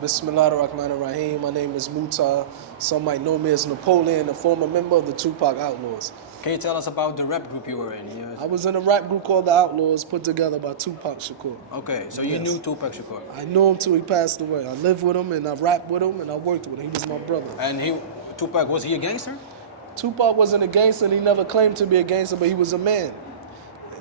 Bismillahirrahmanirrahim. My name is Muta. Some might know me as Napoleon, a former member of the Tupac Outlawz. Can you tell us about the rap group you were in? I was in a rap group called the Outlawz, put together by Tupac Shakur. Okay, so you knew Tupac Shakur. I knew him till he passed away. I lived with him and I rapped with him and I worked with him. He was my brother. And Tupac, was he a gangster? Tupac wasn't a gangster and he never claimed to be a gangster, but he was a man.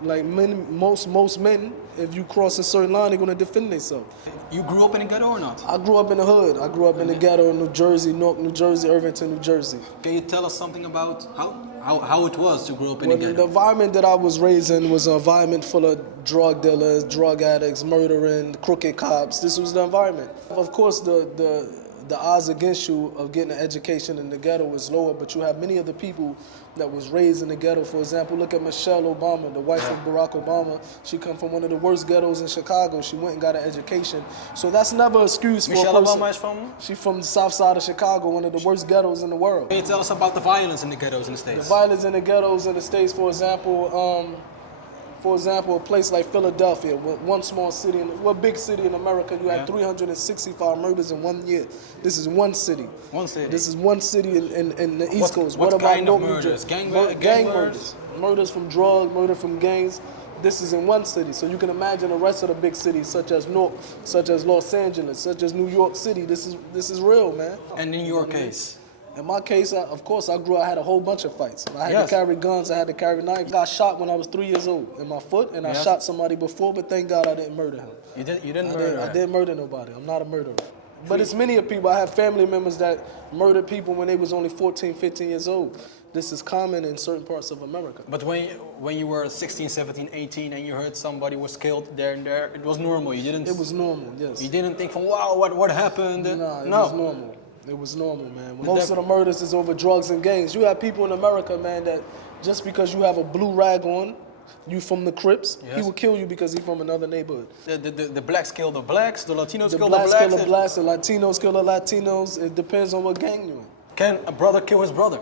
Like most men, if you cross a certain line, they're gonna defend themselves. You grew up in the ghetto or not? I grew up in the hood. I grew up in the ghetto in New Jersey, Newark, New Jersey, Irvington, New Jersey. Can you tell us something about how it was to grow up in the ghetto? The environment that I was raised in was an environment full of drug dealers, drug addicts, murdering, crooked cops. This was the environment. Of course, the odds against you of getting an education in the ghetto is lower, but you have many of the people that was raised in the ghetto. For example, look at Michelle Obama, the wife of Barack Obama. She come from one of the worst ghettos in Chicago. She went and got an education. So that's never an excuse for a person. Michelle Obama is from? She's from the south side of Chicago, one of the worst ghettos in the world. Can you tell us about the violence in the ghettos in the States? The violence in the ghettos in the States, for example, a place like Philadelphia, one small city, big city in America, you had 365 murders in 1 year. This is one city. One city. This is one city in the East Coast. What kind of murders? Gang murders. Murders from drugs, murder from gangs. This is in one city. So you can imagine the rest of the big cities, such as Newark, such as Los Angeles, such as New York City. This is real, man. And in your case? In my case, of course, I had a whole bunch of fights. I had to carry guns, I had to carry knives. I got shot when I was 3 years old in my foot, and I shot somebody before, but thank God I didn't murder him. You didn't murder him? I didn't murder nobody. I'm not a murderer. But it's many of people. I have family members that murdered people when they was only 14, 15 years old. This is common in certain parts of America. But when you were 16, 17, 18 and you heard somebody was killed there and there, it was normal. You didn't... It was normal, yes. You didn't think from, wow, what happened? No, it was normal. It was normal, man. Most of the murders is over drugs and gangs. You have people in America, man, that just because you have a blue rag on, you from the Crips, he will kill you because he's from another neighborhood. The blacks kill the blacks, the Latinos kill the blacks. blacks. Kill the blacks, the Latinos kill the Latinos. It depends on what gang you're in. Can a brother kill his brother?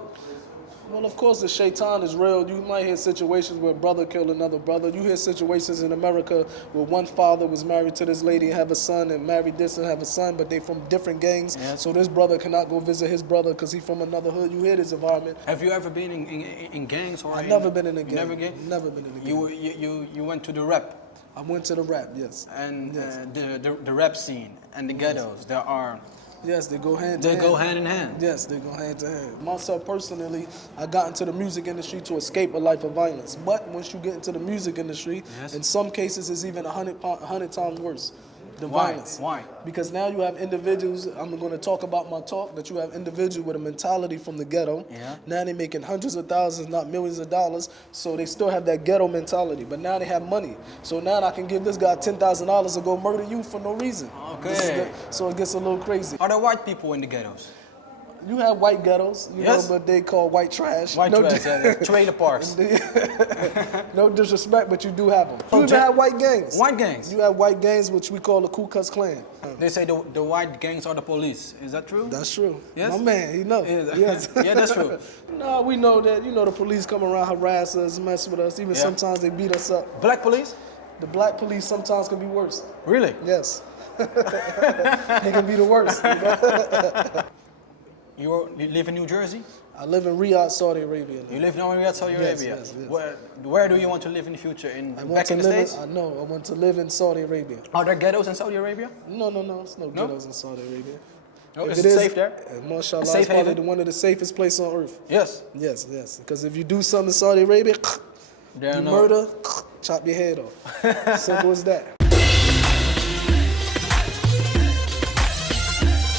Well, of course, the shaitan is real. You might hear situations where a brother killed another brother. You hear situations in America where one father was married to this lady and have a son, and married this and have a son, but they from different gangs. Yes. So this brother cannot go visit his brother because he's from another hood. You hear this environment. Have you ever been in gangs? Or I've never been in a gang. Never gang? Never been in a gang. You went to the rap? I went to the rap, yes. And the rap scene and the ghettos, there are... Yes, they go hand in hand. They go hand in hand? Yes, they go hand to hand. Myself personally, I got into the music industry to escape a life of violence. But once you get into the music industry, in some cases it's even 100 times worse. The violence. Why? Because now you have individuals, I'm going to talk about my talk, that you have individuals with a mentality from the ghetto. Yeah. Now they're making hundreds of thousands, not millions of dollars, so they still have that ghetto mentality, but now they have money. So now I can give this guy $10,000 to go murder you for no reason. Okay. So it gets a little crazy. Are there white people in the ghettos? You have white ghettos, you know, but they call white trash. White trash, trailer parks. No disrespect, but you do have them. You even have white gangs. White gangs? You have white gangs, which we call the Ku Klux Klan. They say the white gangs are the police. Is that true? That's true. Yes? My man, he knows. Yes. Yeah, that's true. No, we know that, you know, the police come around, harass us, mess with us. Even sometimes they beat us up. Black police? The black police sometimes can be worse. Really? Yes. They can be the worst. You live in New Jersey? I live in Riyadh, Saudi Arabia. You live in Riyadh, Saudi Arabia? Yes. Where do you want to live in the future? Back in the States? I want to live in Saudi Arabia. Are there ghettos in Saudi Arabia? No. There's no ghettos in Saudi Arabia. No, is it safe there? Mashallah, it's probably one of the safest places on earth. Yes? Yes. Because if you do something in Saudi Arabia, you murder, chop your head off. Simple as that.